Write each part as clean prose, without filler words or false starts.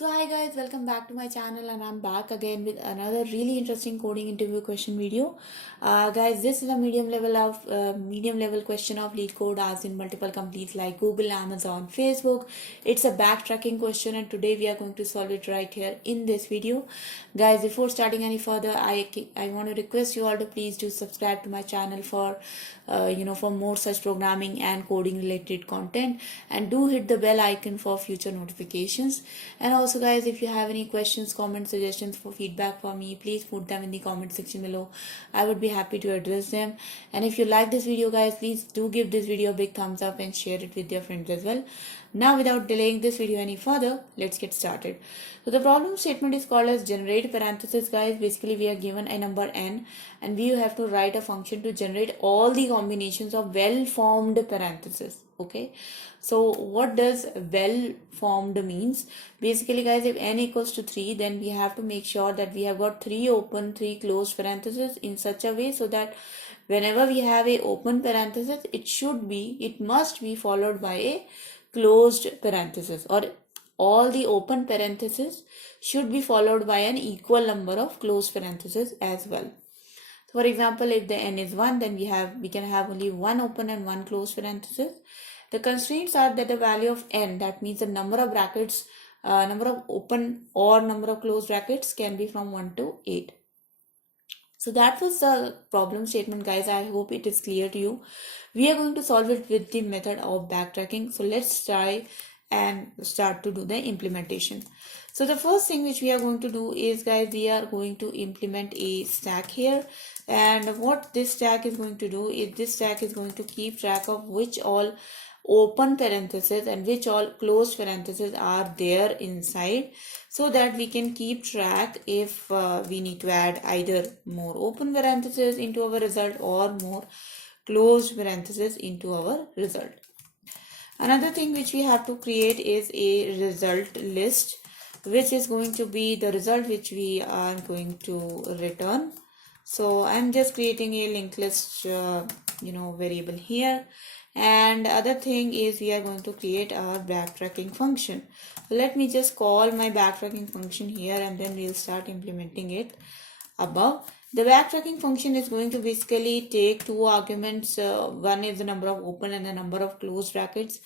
So hi guys, welcome back to my channel and I'm back again with another really interesting coding interview question video. Guys, this is a medium level question of lead code asked in multiple companies like Google, Amazon, Facebook. It's a backtracking question and today we are going to solve it right here in this video. Guys, before starting any further, I want to request you all to please do subscribe to my channel for more such programming and coding related content, and do hit the bell icon for future notifications. And also guys, if you have any questions, comments, suggestions for feedback for me, please put them in the comment section below. I would be happy to address them. And if you like this video guys, please do give this video a big thumbs up and share it with your friends as well. Now without delaying this video any further, let's get started. So the problem statement is called as generate parenthesis guys. Basically we are given a number n and we have to write a function to generate all the combinations of well formed parentheses. Okay, so what does well formed means? Basically guys, if n equals to 3, then we have to make sure that we have got 3 open 3 closed parentheses in such a way so that whenever we have a open parenthesis, it must be followed by a closed parenthesis, or all the open parentheses should be followed by an equal number of closed parentheses as well. For example, if the n is 1, then we can have only one open and one closed parenthesis. The constraints are that the value of n, that means the number of brackets, number of open or number of closed brackets, can be from 1 to 8. So that was the problem statement guys. I hope it is clear to you. We are going to solve it with the method of backtracking. So let's try and start to do the implementation. So the first thing which we are going to do is guys, we are going to implement a stack here. And what this stack is going to do is this stack is going to keep track of which all open parentheses and which all closed parentheses are there inside, so that we can keep track if we need to add either more open parentheses into our result or more closed parentheses into our result. Another thing which we have to create is a result list, which is going to be the result which we are going to return. So I'm just creating a linked list variable here. And other thing is we are going to create our backtracking function. So let me just call my backtracking function here and then we'll start implementing it above. The backtracking function is going to basically take two arguments. One is the number of open and the number of closed brackets.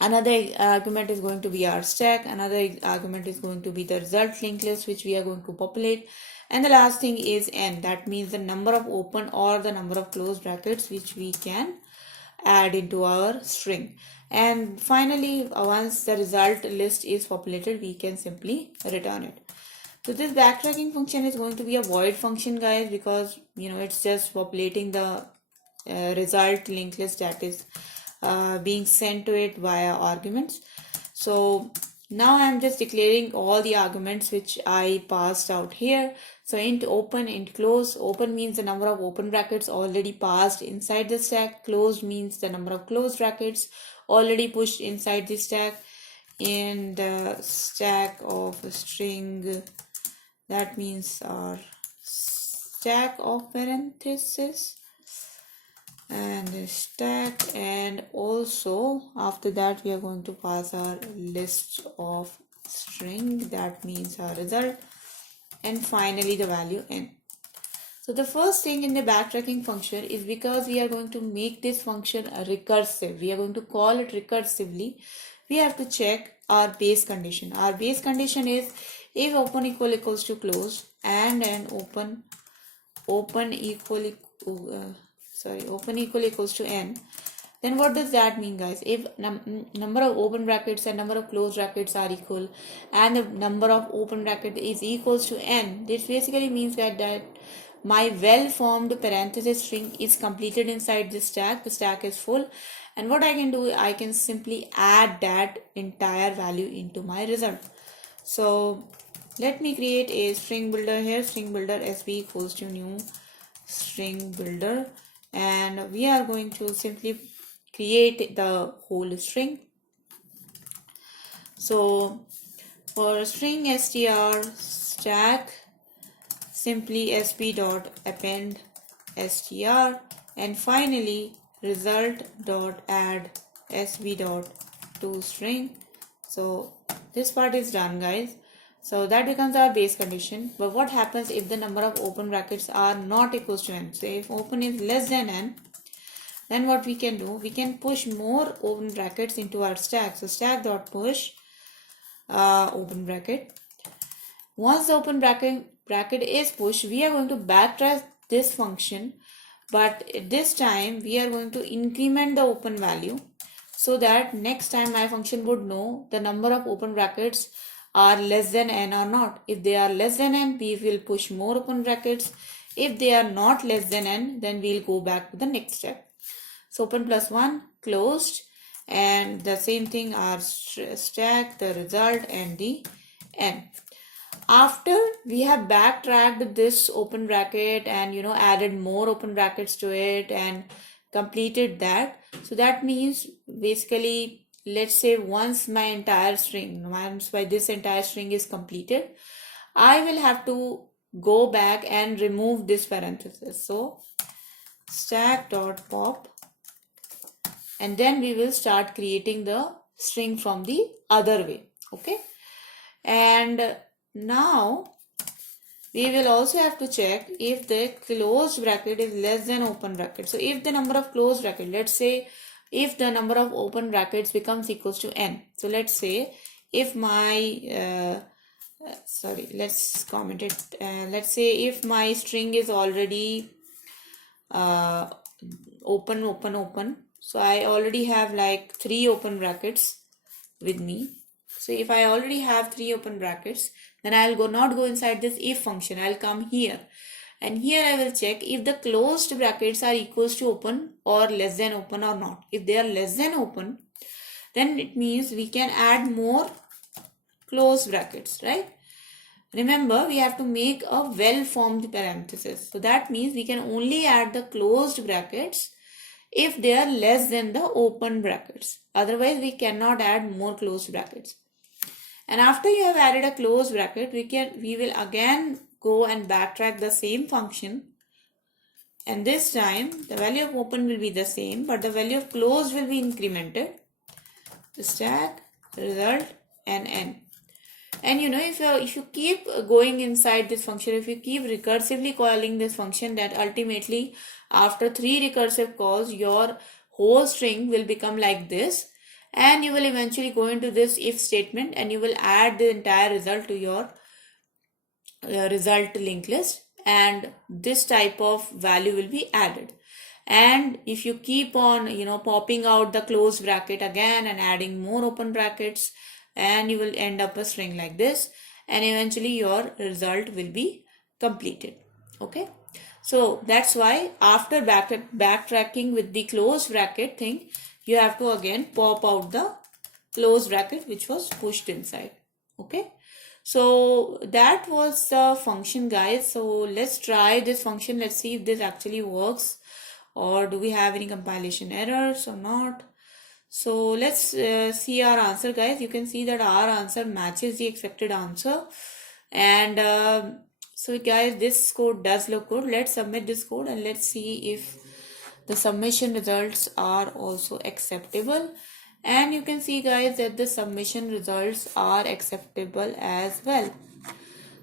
Another argument is going to be our stack. Another argument is going to be the result linked list, which we are going to populate. And the last thing is n, that means the number of open or the number of closed brackets which we can add into our string. And finally, once the result list is populated, we can simply return it. So this backtracking function is going to be a void function guys, because it's just populating the result linked list that is being sent to it via arguments. So now I'm just declaring all the arguments which I passed out here. So int open, int close. Open means the number of open brackets already passed inside the stack. Closed means the number of closed brackets already pushed inside the stack. And the stack of a string, that means our stack of parentheses and the stack, and also after that we are going to pass our list of string, that means our result, and finally the value n. So the first thing in the backtracking function is, because we are going to make this function recursive, we are going to call it recursively, we have to check our base condition. Our base condition is if open equals to close and an open equal equals to n, then what does that mean guys? If number of open brackets and number of closed brackets are equal and the number of open bracket is equals to n, this basically means that my well formed parenthesis string is completed inside this stack. The stack is full, and what I can do, I can simply add that entire value into my result. So let me create a string builder here. String builder sb equals to new string builder, and we are going to simply create the whole string. So for string str stack, simply sb dot append str, and finally result dot add sb dot to string. So this part is done, guys. So that becomes our base condition. But what happens if the number of open brackets are not equals to n? So if open is less than n, then what we can do, we can push more open brackets into our stack. So stack dot push open bracket. Once the open bracket is pushed, we are going to backtrack this function, but this time we are going to increment the open value so that next time my function would know the number of open brackets are less than n or not. If they are less than n, we will push more open brackets. If they are not less than n, then we'll go back to the next step. So open plus 1 closed, and the same thing are stack, the result, and the n. After we have backtracked this open bracket and added more open brackets to it and completed that, so that means basically, let's say once my entire string, once by this entire string is completed, I will have to go back and remove this parenthesis. So stack dot pop, and then we will start creating the string from the other way. Okay, and now we will also have to check if the closed bracket is less than open bracket. So if the number of closed bracket, let's say if the number of open brackets becomes equals to n. So let's say if my let's comment it. Let's say if my string is already open. So I already have like 3 open brackets with me. So if I already have 3 open brackets, then I'll not go inside this if function. I'll come here, and here I will check if the closed brackets are equals to open or less than open or not. If they are less than open, then it means we can add more closed brackets, right? Remember, we have to make a well-formed parenthesis. So that means we can only add the closed brackets if they are less than the open brackets. Otherwise, we cannot add more closed brackets. And after you have added a closed bracket, we will again go and backtrack the same function. And this time, the value of open will be the same, but the value of closed will be incremented. The stack, result, and n. And if you keep going inside this function, if you keep recursively calling this function, that ultimately after 3 recursive calls, your whole string will become like this. And you will eventually go into this if statement and you will add the entire result to your result linked list, and this type of value will be added. And if you keep on popping out the closed bracket again and adding more open brackets, and you will end up a string like this, and eventually your result will be completed. Okay, so that's why after backtracking with the closed bracket thing, you have to again pop out the closed bracket which was pushed inside. Okay, so that was the function, guys. So let's try this function. Let's see if this actually works, or do we have any compilation errors or not. So let's see our answer, guys. You can see that our answer matches the expected answer. And so guys, this code does look good. Let's submit this code and let's see if the submission results are also acceptable. And you can see, guys, that the submission results are acceptable as well.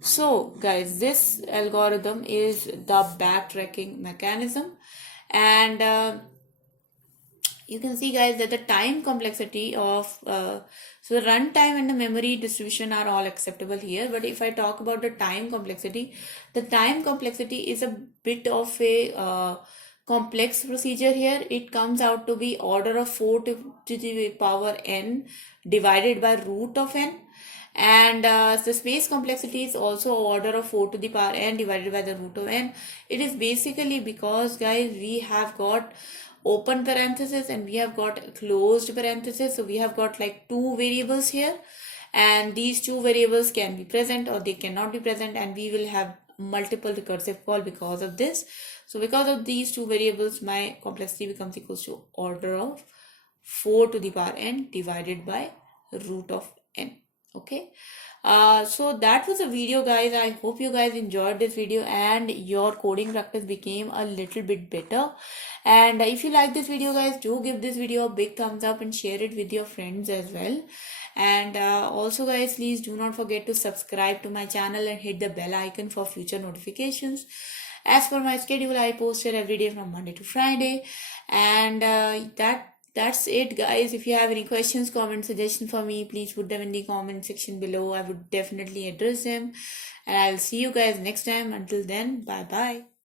So guys, this algorithm is the backtracking mechanism, and you can see, guys, that the time complexity of so the runtime and the memory distribution are all acceptable here. But if I talk about the time complexity, the time complexity is a bit of a complex procedure here. It comes out to be order of 4 to the power n divided by root of n. And the space complexity is also order of 4 to the power n divided by the root of n. It is basically because, guys, we have got open parenthesis and we have got closed parenthesis. So we have got like 2 variables here, and these 2 variables can be present or they cannot be present, and we will have multiple recursive call because of this. So because of these 2 variables, my complexity becomes equals to order of 4 to the power n divided by root of n. Okay, So that was a video, guys. I hope you guys enjoyed this video and your coding practice became a little bit better. And if you like this video, guys, do give this video a big thumbs up and share it with your friends as well. And also, guys, please do not forget to subscribe to my channel and hit the bell icon for future notifications. As per my schedule, I post it every day from Monday to Friday. And that's it, guys. If you have any questions, comment, suggestions for me, please put them in the comment section below. I would definitely address them. And I'll see you guys next time. Until then, bye bye.